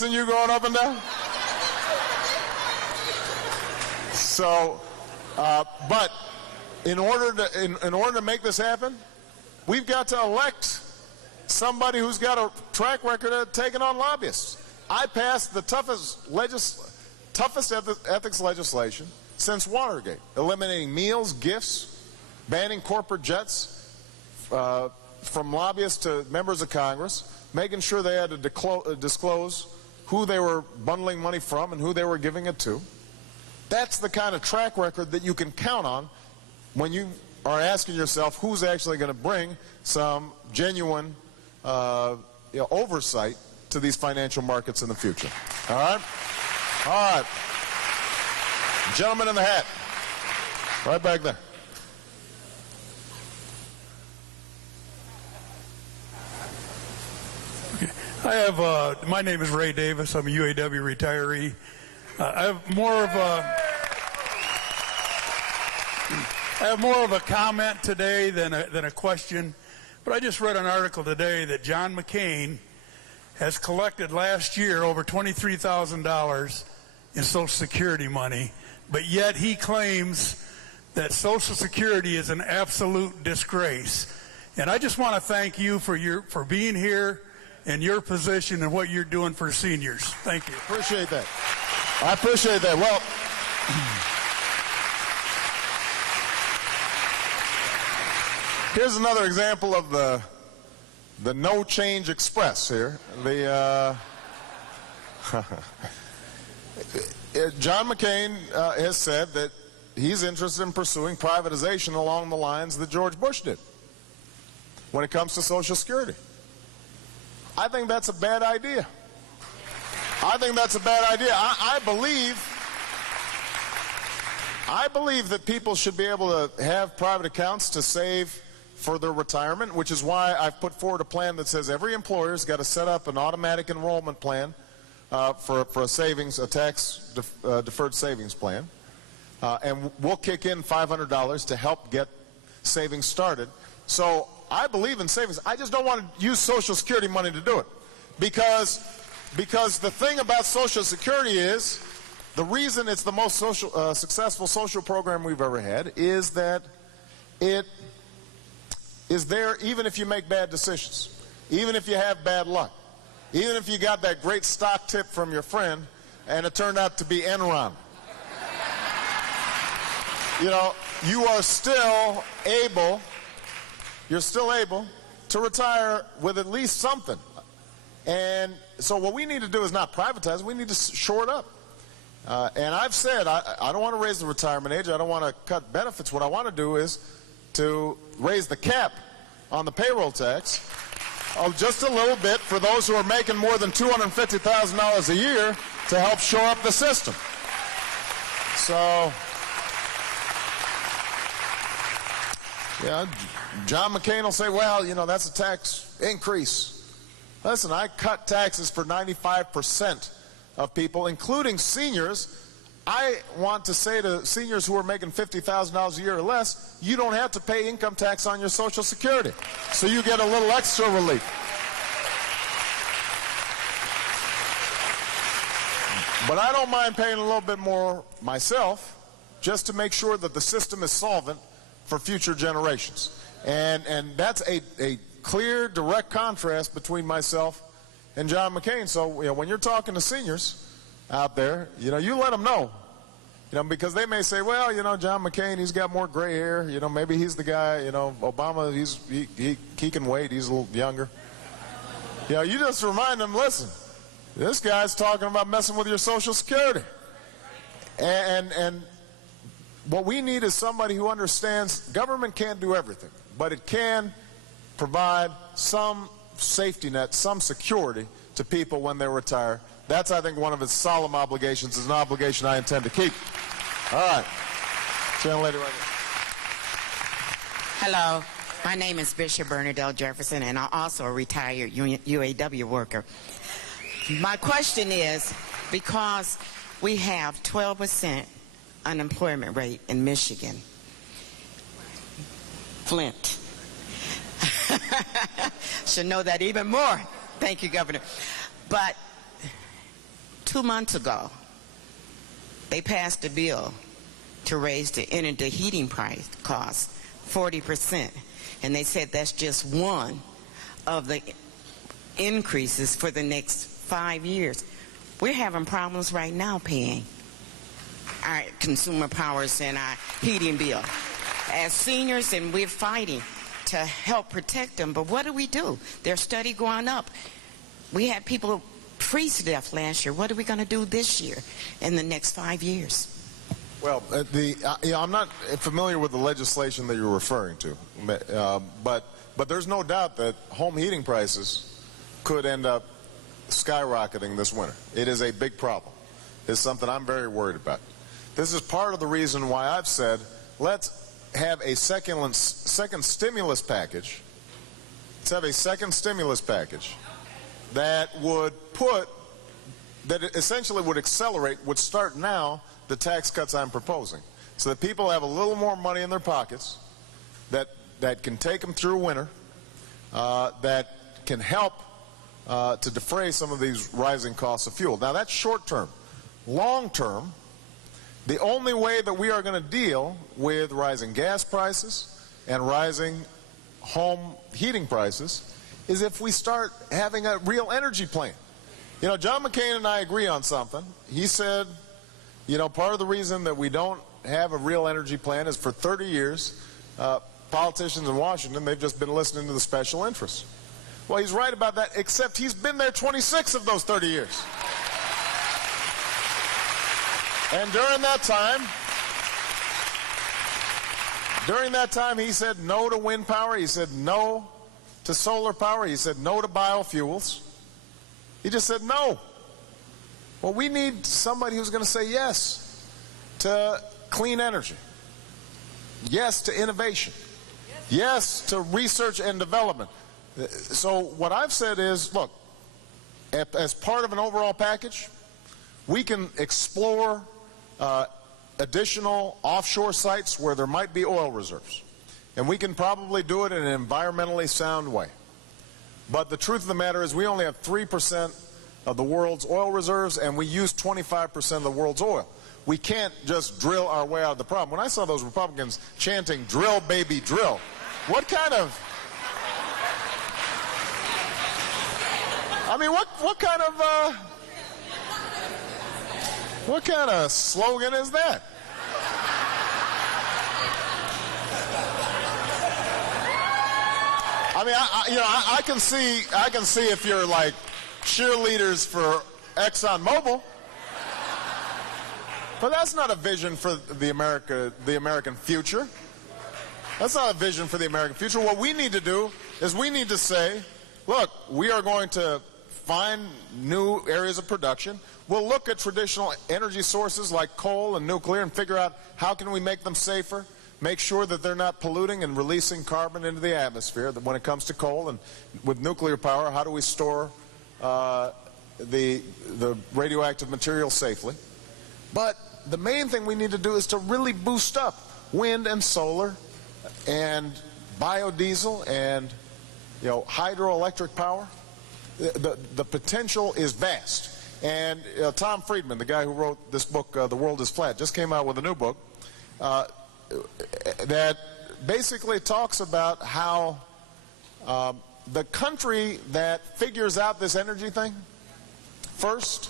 and you going up and down? So, but in order to make this happen, we've got to elect somebody who's got a track record of taking on lobbyists. I passed the toughest ethics legislation since Watergate, eliminating meals, gifts, banning corporate jets from lobbyists to members of Congress, making sure they had to disclose who they were bundling money from and who they were giving it to. That's the kind of track record that you can count on when you are asking yourself who's actually going to bring some genuine oversight to these financial markets in the future. All right? All right. Gentleman in the hat. Right back there. I have, my name is Ray Davis. I'm a UAW retiree. I have more of a comment today than a question, but I just read an article today that John McCain has collected last year over $23,000 in Social Security money, but yet he claims that Social Security is an absolute disgrace. And I just want to thank you for being here and your position and what you're doing for seniors. Thank you. Appreciate that. I appreciate that. Well, here's another example of the no change express here. John McCain has said that he's interested in pursuing privatization along the lines that George Bush did when it comes to Social Security. I think that's a bad idea. I think that's a bad idea. I believe that people should be able to have private accounts to save for their retirement, which is why I've put forward a plan that says every employer's got to set up an automatic enrollment plan for a tax deferred savings plan, and we'll kick in $500 to help get savings started. So I believe in savings. I just don't want to use Social Security money to do it, because the thing about Social Security is the reason it's the most successful social program we've ever had is that it is there even if you make bad decisions, even if you have bad luck, even if you got that great stock tip from your friend and it turned out to be Enron. You know, you're still able to retire with at least something. And so what we need to do is not privatize, we need to shore it up. And I've said I don't want to raise the retirement age, I don't want to cut benefits. What I want to do is to raise the cap on the payroll tax just a little bit for those who are making more than $250,000 a year to help shore up the system. So, yeah, John McCain will say, well, you know, that's a tax increase. Listen, I cut taxes for 95% of people, including seniors. I want to say to seniors who are making $50,000 a year or less, you don't have to pay income tax on your Social Security. So you get a little extra relief. But I don't mind paying a little bit more myself just to make sure that the system is solvent for future generations. And that's a clear, direct contrast between myself and John McCain. So, you know, when you're talking to seniors out there, you know, you let them know, you know, because they may say, well, you know, John McCain, he's got more gray hair, you know, maybe he's the guy, you know, Obama, he can wait, he's a little younger. You know, you just remind them, listen, this guy's talking about messing with your Social Security. And what we need is somebody who understands government can't do everything, but it can provide some safety net, some security to people when they retire. That's, I think, one of its solemn obligations. It's an obligation I intend to keep. All right. Gentle lady right here. Hello. My name is Bishop Bernadette Jefferson, and I'm also a retired UAW worker. My question is, because we have 12% unemployment rate in Michigan, Flint, should know that even more. Thank you, Governor. But 2 months ago, they passed a bill to raise the energy heating price cost 40%. And they said that's just one of the increases for the next 5 years. We're having problems right now paying our consumer powers and our heating bill as seniors, and we're fighting to help protect them. But what do? There's study going up. We had people freeze to death last year. What are we going to do this year in the next 5 years? Well, I'm not familiar with the legislation that you're referring to, but there's no doubt that home heating prices could end up skyrocketing this winter. It is a big problem. It's something I'm very worried about. This is part of the reason why I've said let's have a second stimulus package. Let's have a second stimulus package that would essentially would accelerate, would start now, the tax cuts I'm proposing, so that people have a little more money in their pockets that can take them through winter, that can help to defray some of these rising costs of fuel. Now, that's short term. Long term, the only way that we are going to deal with rising gas prices and rising home heating prices is if we start having a real energy plan. You know, John McCain and I agree on something. He said, you know, part of the reason that we don't have a real energy plan is for 30 years, politicians in Washington, they've just been listening to the special interests. Well, he's right about that, except he's been there 26 of those 30 years. And during that time, he said no to wind power. He said no to solar power. He said no to biofuels. He just said no. Well, we need somebody who's going to say yes to clean energy, yes to innovation, yes to research and development. So what I've said is, look, as part of an overall package, we can explore additional offshore sites where there might be oil reserves. And we can probably do it in an environmentally sound way. But the truth of the matter is we only have 3% of the world's oil reserves, and we use 25% of the world's oil. We can't just drill our way out of the problem. When I saw those Republicans chanting, "Drill, baby, drill," what kind of slogan is that? I mean, I can see if you're like cheerleaders for ExxonMobil, but that's not a vision for the American future. That's not a vision for the American future. What we need to do is we need to say, look, we are going to find new areas of production. We'll look at traditional energy sources like coal and nuclear and figure out how can we make them safer, make sure that they're not polluting and releasing carbon into the atmosphere. That when it comes to coal and with nuclear power, how do we store the radioactive material safely? But the main thing we need to do is to really boost up wind and solar and biodiesel and hydroelectric power. The potential is vast. And Tom Friedman, the guy who wrote this book, The World is Flat, just came out with a new book that basically talks about how the country that figures out this energy thing first